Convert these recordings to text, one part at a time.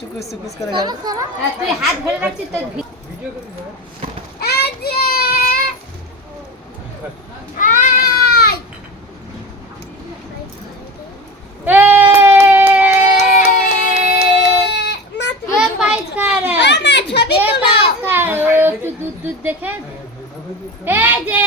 চুকুস চুকুস করে তুই হাত ধরে রাখছিস তো ভিডিও দুধ দেখে এই যে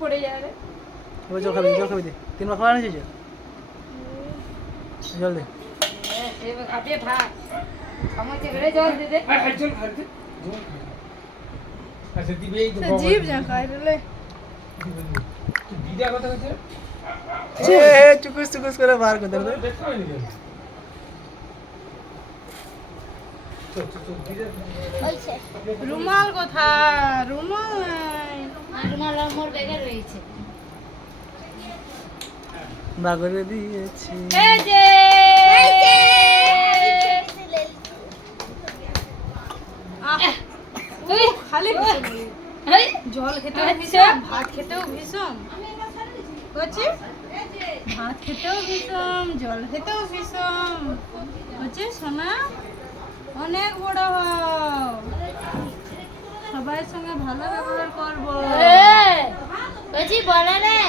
পড়ে যাবে জল খাবি দে 3 বার খাওয়া নিয়েছিস জল দে আপনি ভাত চামচে করে জল দে দে আচ্ছা দিবে এই তো জীব যা খাই রে তুই বিড়া কথা কইছ চুকুস চুকুস করে বার করে দে দেখো নি রুমাল কোথা রুমাল নাই রুমাল মোর ব্যাগে রয়েছে বাগরে দিয়েছি এই যে খালি এই জল খেতেও ভীষণ ভাত খেতেও ভীষণ বুঝছি ভাত খেতেও ভীষণ জল খেতেও ভীষণ বুঝছি সোনা অনেক বড় হও সবার সঙ্গে ভালো ব্যবহার করবো বলে রে